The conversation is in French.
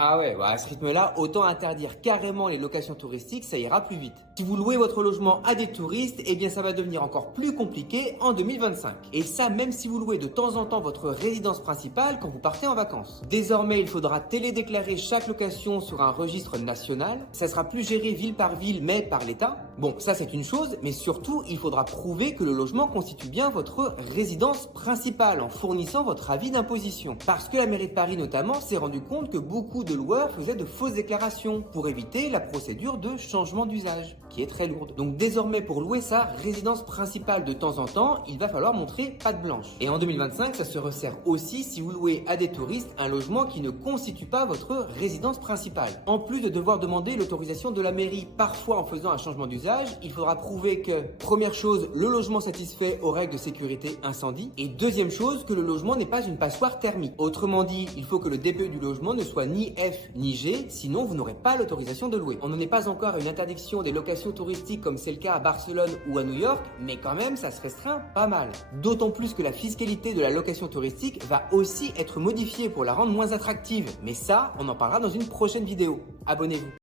Ah ouais, bah à ce rythme-là, autant interdire carrément les locations touristiques, ça ira plus vite. Si vous louez votre logement à des touristes, eh bien ça va devenir encore plus compliqué en 2025. Et ça, même si vous louez de temps en temps votre résidence principale quand vous partez en vacances. Désormais, il faudra télédéclarer chaque location sur un registre national. Ça sera plus géré ville par ville, mais par l'État. Bon, ça c'est une chose, mais surtout, il faudra prouver que le logement constitue bien votre résidence principale en fournissant votre avis d'imposition. Parce que la mairie de Paris notamment s'est rendu compte que beaucoup de loueurs faisaient de fausses déclarations pour éviter la procédure de changement d'usage, qui est très lourde. Donc désormais, pour louer sa résidence principale de temps en temps, il va falloir montrer patte blanche. Et en 2025, ça se resserre aussi si vous louez à des touristes un logement qui ne constitue pas votre résidence principale. En plus de devoir demander l'autorisation de la mairie, parfois en faisant un changement d'usage, il faudra prouver que, première chose, le logement satisfait aux règles de sécurité incendie, et deuxième chose, que le logement n'est pas une passoire thermique. Autrement dit, il faut que le DPE du logement ne soit ni F ni G, sinon vous n'aurez pas l'autorisation de louer. On n'en est pas encore à une interdiction des locations touristiques comme c'est le cas à Barcelone ou à New York, mais quand même ça se restreint pas mal. D'autant plus que la fiscalité de la location touristique va aussi être modifiée pour la rendre moins attractive. Mais ça, on en parlera dans une prochaine vidéo. Abonnez-vous.